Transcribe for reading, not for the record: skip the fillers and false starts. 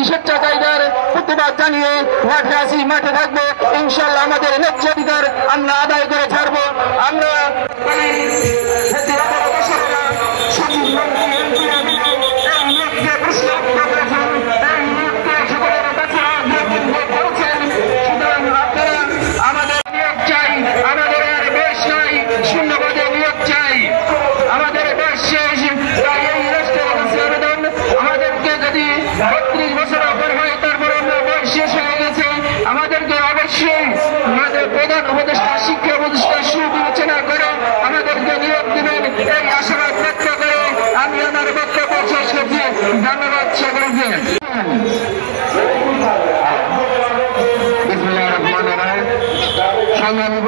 BNP স্বেচ্ছাচারীদের প্রতিবাদ জানিয়ে মাঠে আসি, মাঠে থাকবো। ইনশাল্লাহ আমাদের ন্যায্য অধিকার আমরা আদায় করে ছাড়বো। আমরা আমাদেরকে অবশ্যই আমাদের প্রধান উপদেষ্টা, শিক্ষা উপদেষ্টা সুবিবেচনা করে আমাদেরকে নিয়োগ দিবেন, এই আশাবাদ ব্যক্ত করে আমি আমার বক্তব্য শেষ করছি। ধন্যবাদ সকলকে। সংগ্রামী